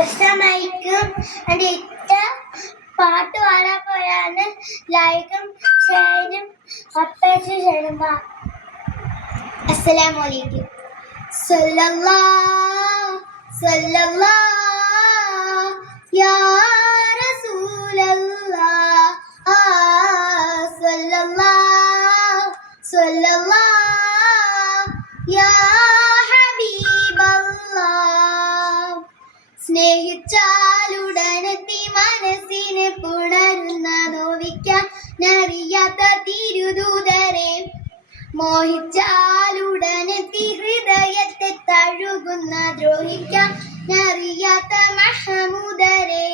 അസ്സലാമലൈക്കും. എൻ്റെ ഇഷ്ട പാട്ട് പാടാൻ പോയാണ്. ലൈക്കും ഷെയറും സബ്സ്ക്രൈബ് ചെയ്യുക. അസ്സലാമലൈക്കും. സല്ലല്ലാഹു സല്ലല്ലാഹു യാ റസൂലല്ലാഹ് സല്ലല്ലാഹു സല്ലല്ലാഹു യാ ഹബീബല്ലാഹ്. സ്നേഹിച്ചാലുടനെത്തി മനസ്സിനെ പുണരുന്ന നോവിക്കാൻ അറിയാത്ത തിരുദൂതരെ, മോഹിച്ചാലുടനെത്തി ഹൃദയത്തെ തഴുകുന്ന ദ്രോഹിക്കാൻ അറിയാത്ത മഹമൂദരെ.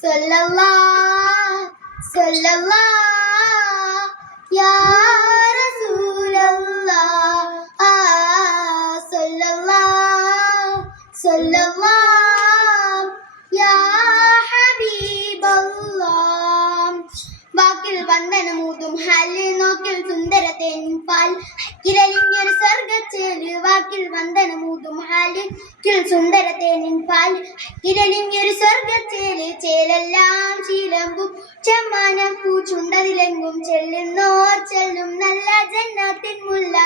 സല്ലല്ലാഹു സല്ലല്ലാഹു യാ റസൂലല്ലാഹ് സല്ലല്ലാഹു സല്ലല്ലാഹു യാ ഹബീബല്ലാഹ്. വാക്കിൽ വന്ദനമൂതും ഹാലിൽ നോക്കിൽ സുന്ദരത്തേൻ പാൽ ഹക്കിലലിഞ്ഞൊരു സ്വർഗച്ചേല്. വാക്കിൽ വന്ദനമൂതും ഹാലിൽ സുന്ദരത്തേനിൻ പാൽ ഹക്കിലലിഞ്ഞൊരു സ്വർഗച്ചേല്. ചേലെല്ലാം ശീലമ്പും ചെമ്മാനം പൂച്ചുണ്ടതിലെങ്കും ചെല്ലുന്നോർ ചെല്ലും നല്ല ജന്നത്തിൻ മുല്ല.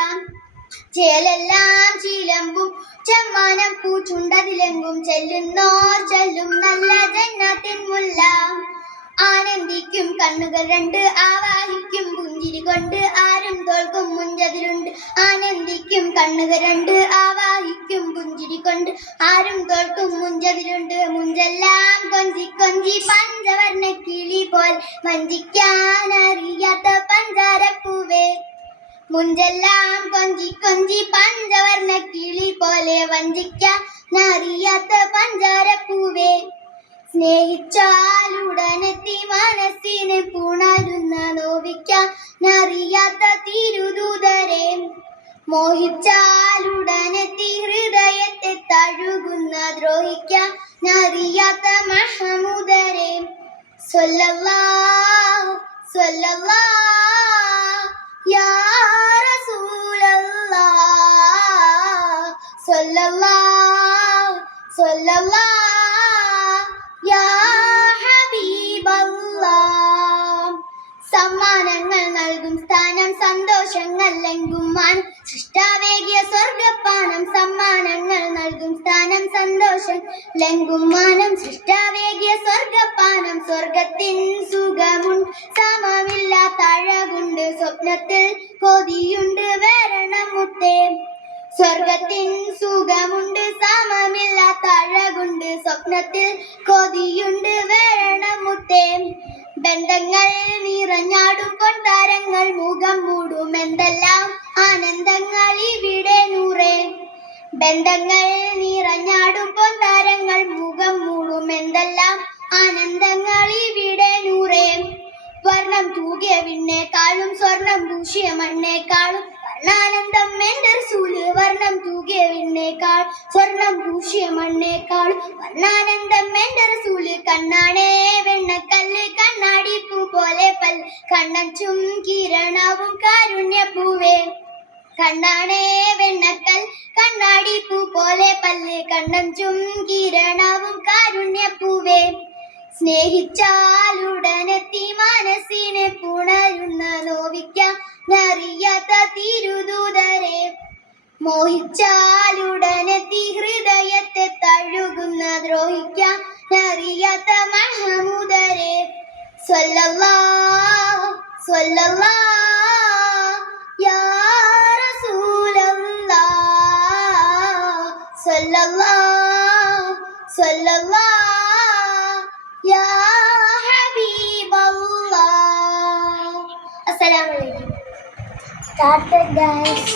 ചേലെല്ലാം ശീലമ്പും ചെമ്മാനം പൂച്ചുണ്ടതിലെങ്കും ചെല്ലുന്നോർ ചെല്ലും നല്ല ജന്നത്തിൻ മുല്ല. ആനന്ദിക്കും കണ്ണുകൾ രണ്ട്, ആവാഹിക്കും പുഞ്ചിരി കൊണ്ട് ആരും തോൽക്കും മുഞ്ചതിലുണ്ട്. ആനന്ദിക്കും കണ്ണുകൾ രണ്ട്, ആവാഹിക്കും പുഞ്ചിരി കൊണ്ട് ആരും തോൽക്കും മുഞ്ചതിലുണ്ട്. മുഞ്ചെല്ലാം കൊഞ്ചി കൊഞ്ചി പഞ്ചവർണ്ണ കിളി പോൽ വഞ്ചിക്കാൻ അറിയാത്ത പഞ്ചാരപ്പൂവേ. മുഞ്ചെല്ലാം കൊഞ്ചി കൊഞ്ചി പഞ്ചവർണ്ണ കിളി പോലെ വഞ്ചിക്കാൻ അറിയാത്ത പഞ്ചാരപ്പൂവേ. സ്നേഹിച്ചാലുടനെത്തി മനസ്സിനെ പുണരുന്ന നോവിക്കാൻ അറിയാത്ത തിരുദൂതരെ, മോഹിച്ചാലുടനെത്തി ഹൃദയത്തെ തഴുകുന്ന ദ്രോഹിക്കാൻ അറിയാത്ത മഹമൂദരെ. സല്ലല്ലാഹു സല്ലല്ലാഹു യാ റസൂലല്ലാഹ് സല്ലല്ലാഹു സല്ലല്ലാഹു യാ ഹബീബല്ലാഹ്. സമ്മാനങ്ങൾ നൽകും സ്ഥാനം സന്തോഷങ്ങൾ ലംഘും മാനം സൃഷ്ടാവേകിയ സ്വർഗപ്പാനം. സമ്മാനങ്ങൾ നൽകും സ്ഥാനം സന്തോഷം ലംഘും മാനം സൃഷ്ടാവേകിയ സ്വർഗപ്പാനം. സ്വർഗത്തിൻ സുഖമുണ്ട് സമമില്ലാത്ത അഴകുണ്ട്, സ്വപ്നത്തിൽ കൊതിയുണ്ട് വരണം മുത്തേ. സ്വർഗത്തിൻ സുഖമുണ്ട് സമമില്ലാത്ത അഴകുണ്ട്, സ്വപ്നത്തിൽ കൊതിയുണ്ട് വരണം മുത്തേ. ബന്ധങ്ങൾ നിറഞ്ഞാടും പൊൻതാരങ്ങൾ മുഖം മൂടും എന്തെല്ലാം ആനന്ദങ്ങൾ ഇവിടെ നൂറേ. ബന്ധങ്ങൾ നിറഞ്ഞാടും പൊൻതാരങ്ങൾ മുഖം മൂടും എന്തെല്ലാം ആനന്ദങ്ങൾ ഇവിടെ നൂറേ. വർണ്ണം തൂകിയ വിണ്ണേക്കാളും സ്വർണം പൂശിയ മണ്ണേക്കാളും വർണ്ണാനന്ദം എൻ്റെ റസൂല്. വർണ്ണം തൂകിയ വിണ്ണേക്കാൾ സ്വർണം പൂശിയ മണ്ണേക്കാളും വർണ്ണാനന്ദം എൻ്റെ റസൂല്. കണ്ണാണേ വെണ്ണക്കല്ല് കണ്ണാടി പൂ പോലെ പല്ല് കണ്ണച്ചും കിരണവും കാരുണ്യപ്പൂവേ. കണ്ണാണേ വെണ്ണക്കൽ കണ്ണാടി പൂ പോലെ പല്ല് കണ്ണച്ചും കിരണവും കാരുണ്യപ്പൂവേ. സ്നേഹിച്ചാലുടനെത്തി മനസ്സിനെ പുണരുന്ന നോവിക്കാൻ അറിയാത്ത തിരുദൂതരെ, മോഹിച്ചാലുടനെത്തി ഹൃദയത്തെ തഴുകുന്ന ദ്രോഹിക്കാൻ അറിയാത്ത മഹമൂദരെ. സല്ലല്ലാഹു സല്ലല്ലാഹു യാ റസൂലല്ലാഹ് സല്ലല്ലാഹു സല്ലല്ലാഹു യാ ഹബീബല്ലാഹ്. അസ്സലാമു അലൈക്കും. Started guys.